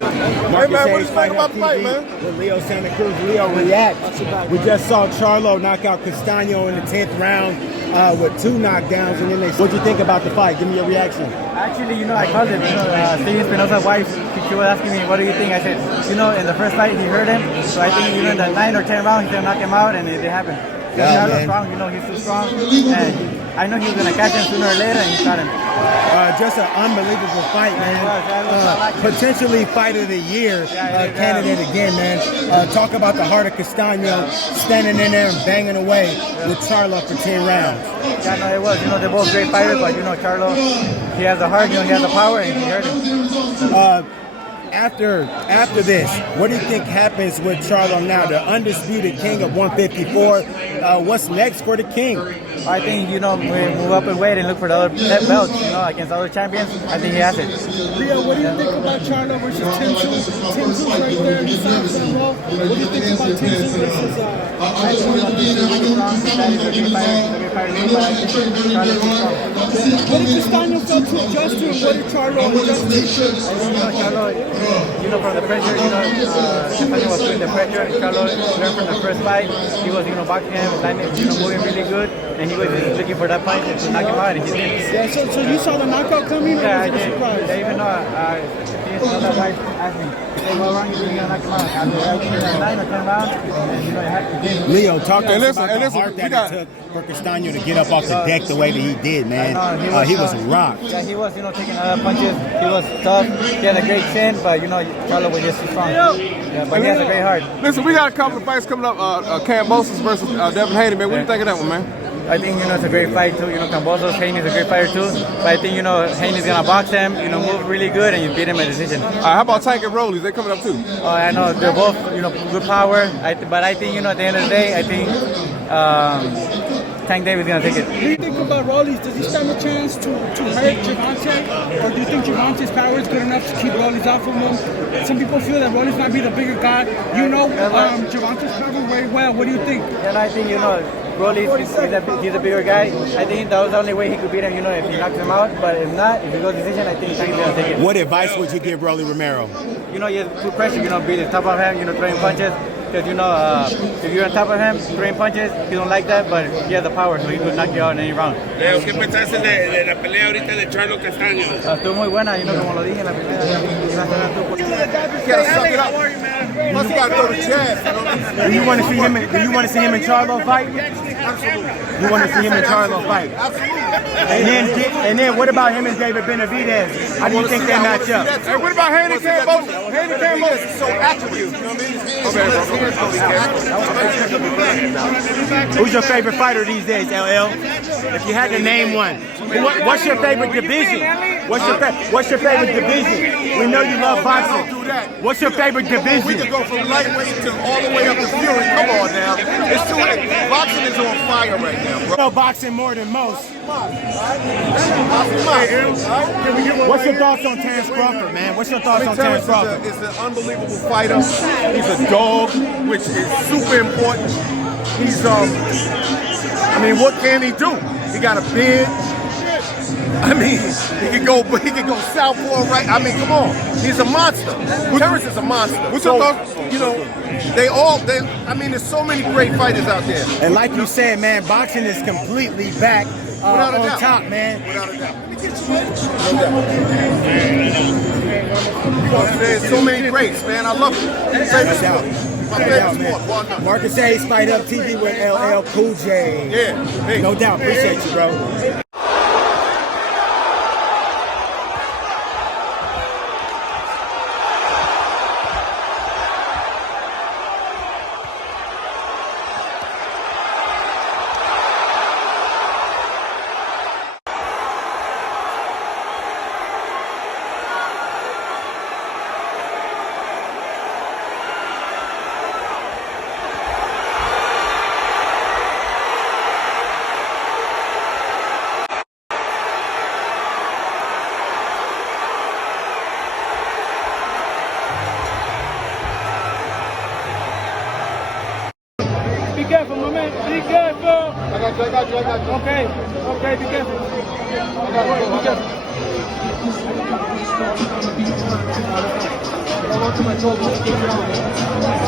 Hey man, what do you think about the fight, man? With Leo Santa Cruz. Leo reacts. We just saw Charlo knock out Castano in the 10th round with 2 knockdowns, and then what'd you think about the fight? Give me your reaction. Actually, I called him. Steve Espinosa's wife, she was asking me, what do you think? I said, in the first fight, he hurt him. So I think, in the 9 or 10 round, he's going to knock him out, and it happened. Charlo's strong, he's too strong. And I know he was going to catch him sooner or later, and he caught him. Just an unbelievable fight, man. Potentially fight of the year candidate again, man. Talk about the heart of Castano standing in there and banging away with Charlo for 10 rounds. Yeah, no, it was. They're both great fighters, but Charlo, he has the heart, he has the power, and he hurt him. After this, what do you think happens with Charlo now, the undisputed king of 154? What's next for the king? I think, we move up in weight and look for the other belts, against other champions. I think he has it. Leo, what do you think about Charlo versus Tim Tszyu right there in the side wall? What do you think about Tim Tszyu versus I think, What did Castano fail to adjust to, and what did Charlo adjust to? Charlo, from the pressure, Castano was putting the pressure, and Charlo learned from the first fight. He was, boxing him, landing, moving really good, and he was just looking for that punch to knock him out, and he did. Yeah, so you saw the knockout coming? Yeah, I did. Yeah, even though that wife asked me, hey, what wrong? You're going to knock him out. After I was 9 or 10 rounds, and you had to get Leo, talk to us about the heart that it took for Castano to get up off the deck the way that he did, man. He was rocked. Yeah, he was, taking punches. He was tough. He had a great chin, but, Charlo was just too strong. Yeah, but he has a great heart. Listen, we got a couple of fights coming up. Kambosos versus Devin Haney, man. What do you think of that one, man? I think, it's a great fight, too. Kambosos, Haney's a great fighter, too. But I think, Haney's going to box him, move really good, and you beat him a decision. How about Tank and Rollies? They coming up, too. Oh, I know. They're both, good power. But I think, at the end of the day, I think Tank Davis going to take it. What do you think about Rollies? Does he stand a chance to hurt Gervonta? Or do you think Gervonta's power is good enough to keep Rollies off from him? Some people feel that Rollies might be the bigger guy. Gervonta's power very well. What do you think? And I think, Rollies, he's a bigger guy. I think that was the only way he could beat him, if he knocks him out. But if not, if he goes decision, I think Tank's going to take it. What advice would you give Rolly Romero? You have put pressure, be the top of him, throwing punches. Because, if you're on top of him, throwing punches, he don't like that, but he has the power, so he could knock you out in any round. Leo, ¿qué pensaste de la pelea ahorita de Charlo Castano? Estuvo muy buena, como lo dije en la primera. You got to go to Chad. Do you want to see him? Do you want to see him and Charlo fight? You want to see him and Charlo fight? And then what about him and David Benavidez? How do you think they match up? Hey, what about Haney Kambosos? Haney Kambosos is so accurate. Who's your favorite fighter these days, LL? If you had to name one, what's your favorite division? What's your favorite division? We know you love boxing. What's your favorite division? We can go from lightweight to all the way up to Fury. Come on now. Boxing is on fire right now, bro. You know boxing more than most. What's your thoughts on Terrence Crawford, man? What's your thoughts on Terrence Crawford? He's an unbelievable fighter. He's a dog, which is super important. He's what can he do? He got a beard. He can go southpaw right. Come on. He's a monster. Terrence is a monster. What's your thoughts? There's so many great fighters out there. And like you said, man, boxing is completely back on top, man. Without a doubt. There's so many greats, man. I love it. My favorite sport. Marcus Hayes, Fight Up TV with LL Cool J. Yeah. Hey. No doubt. Appreciate you, bro. Be careful, my man. Be careful. I got you. Okay, be careful. Be careful. too much over.